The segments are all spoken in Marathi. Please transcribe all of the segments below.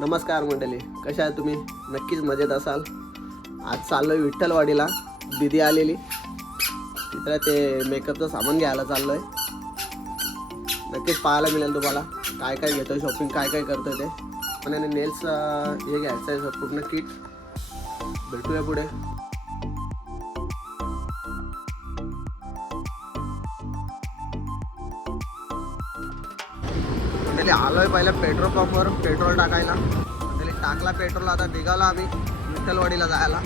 नमस्कार मंडळी, कशा आहे तुम्ही? नक्कीच मजेत असाल. आज चाललोय विठ्ठलवाडीला. दीदी आलेली, तिथं ते मेकअपचं सामान घ्यायला चाललोय. नक्कीच पाहायला मिळेल तुम्हाला काय काय घेतोय, शॉपिंग काय काय करतोय ते. आणि नेल्स हे घ्यायचं आहे पूर्ण किट. भेटूया पुढे. आलोय पहिल्या पेट्रोल पंपवर पेट्रोल टाकायला. टाकला पेट्रोल. आता निघालो आम्ही विठ्ठलवाडीला जायला.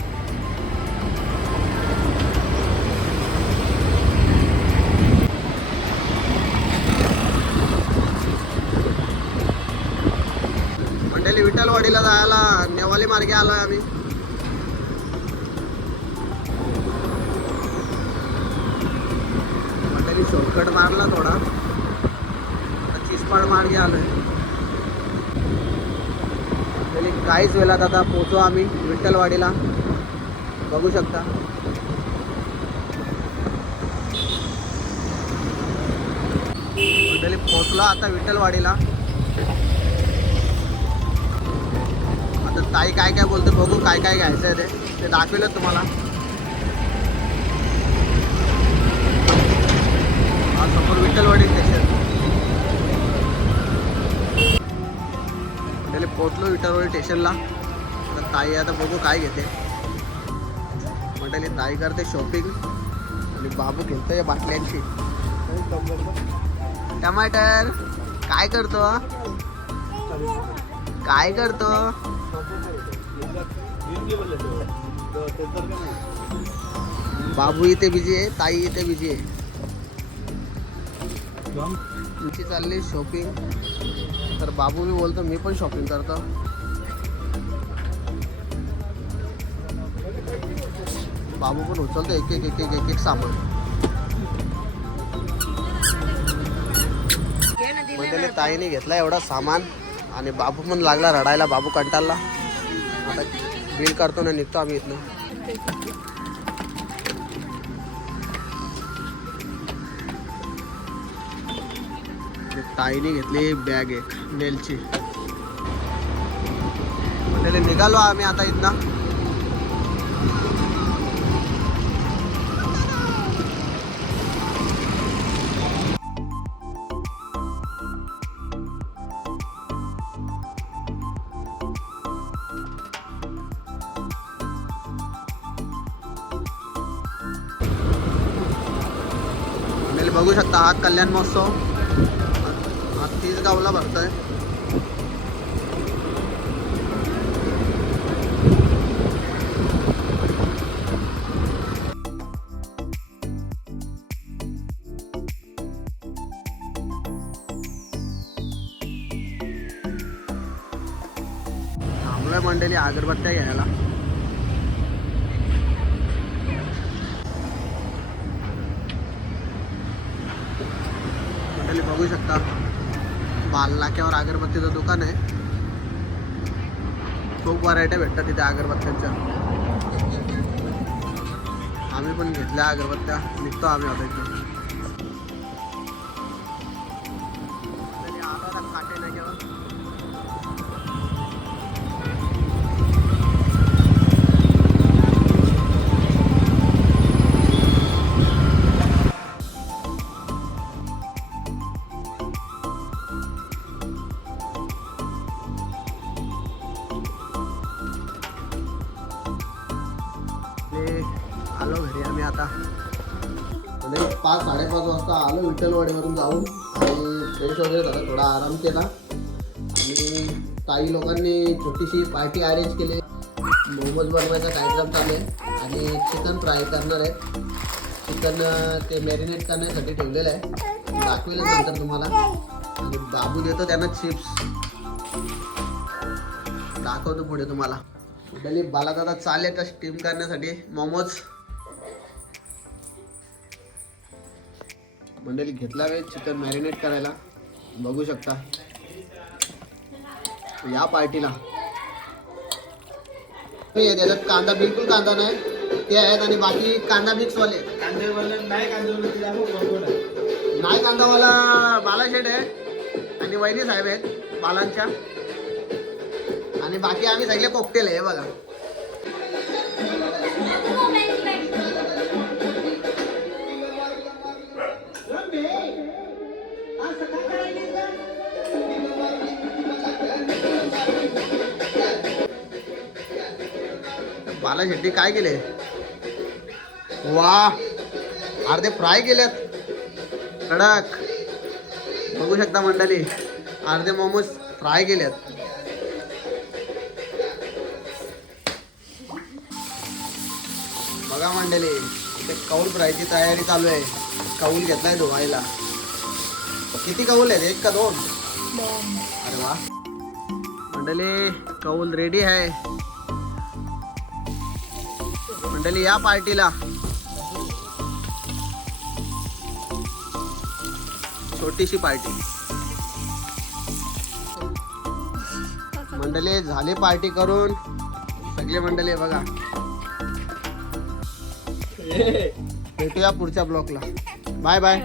मंडळी विठ्ठलवाडीला जायला नेवाली मार्गे आलोय आम्ही. मंडळी शॉर्टकट मारला थोडा, चिसपाड मार्गे आलोय. काहीच वेळात आता पोहोचू आम्ही विठ्ठलवाडीला. बघू शकता मंडळी, पोहोचलो आता विठ्ठलवाडीला. आता ताई काय काय बोलते बघू. काय काय घ्यायचं आहे ते दाखवेलच तुम्हाला. हा समोर विठ्ठलवाडी स्टेशन. पोहोचलो विठ्ठलवाडी स्टेशनला. आता ताई आता बघू काय घेते. मंडळी ताई करते शॉपिंग आणि बाबू घेतोय बाटल्यांची. टमाटर काय करतो? काय करतो? बाबू इथे बिझी आहे, ताई इथे बिझी आहे. तुमची चालली शॉपिंग. तर बाबू मी बोलतो मी पण शॉपिंग करतो. बाबू पण उचलतो एक एक सामान. म्हणजे ताईने घेतला एवढा सामान आणि बाबू पण लागला रडायला. बाबू कंटाळला. आता बिल करतो ना निघतो आम्ही इथनं. ताईने घेतली बॅग एक नेलची. म्हणजे निघालो आम्ही आता इथनं. बघू शकता हा कल्याण महोत्सव. हा 30 गावला भरतोय. थांबलोय मंडळी अगरबत्त्या घ्यायला. बघू शकता बाल नाक्यावर अगरबत्तीचं दुकान आहे. खूप व्हरायटी भेटतात तिथे अगरबत्त्यांच्या. आम्ही पण घेतल्या अगरबत्त्या. निघतो आम्ही आता इथं. खाटे नाक्यावर. आलो घरी आम्ही आता. म्हणजे 5-5:30 वाजता आलो विठ्ठलवाडीवरून जाऊन. आणि फ्रेश वगैरे झाला, थोडा आराम केला. आणि काही लोकांनी छोटीशी पार्टी अरेंज केली. मोमोज बनवायचा कार्यक्रम चालू आहे आणि चिकन फ्राय करणार आहे. चिकन ते मॅरिनेट करण्यासाठी ठेवलेलं आहे. दाखवेल नंतर तुम्हाला. आणि बाबू देतो त्यांना चिप्स. दाखवतो पुढे तुम्हाला. मंडळी बाला दादा चालले तर स्टीम करण्यासाठी मोमोज. मंडळी घेतला वेळ चिकन मॅरिनेट करायला. बघू शकता या पार्टीला. त्याच्यात कांदा बिलकुल कांदा नाही ते आहेत. आणि बाकी कांदा मिक्सवाले नाही कांदावाला बालाशेठ आहे आणि वहिनी साहेब आहेत बालांच्या. आणि बाकी आम्ही सगळे कॉकटेल आहे हे बघा. बाला शेट्टी काय केले वा अर्धे फ्राय केलेत कडक बघू शकता मंडळी अर्धे मोमोज फ्राय केलेत. बघा मंडळी इथे कौल फ्रायची तयारी चालू आहे. कौल घेतलाय धुवायला. किती कौल आहेत एक का दोन? अरे वा मंडळी कौल रेडी आहे. मंडळी या पार्टीला छोटीशी पार्टी. मंडळी झाली पार्टी करून सगळे मंडळी बघा. भेटूया पुढच्या ब्लॉकला. Bye bye.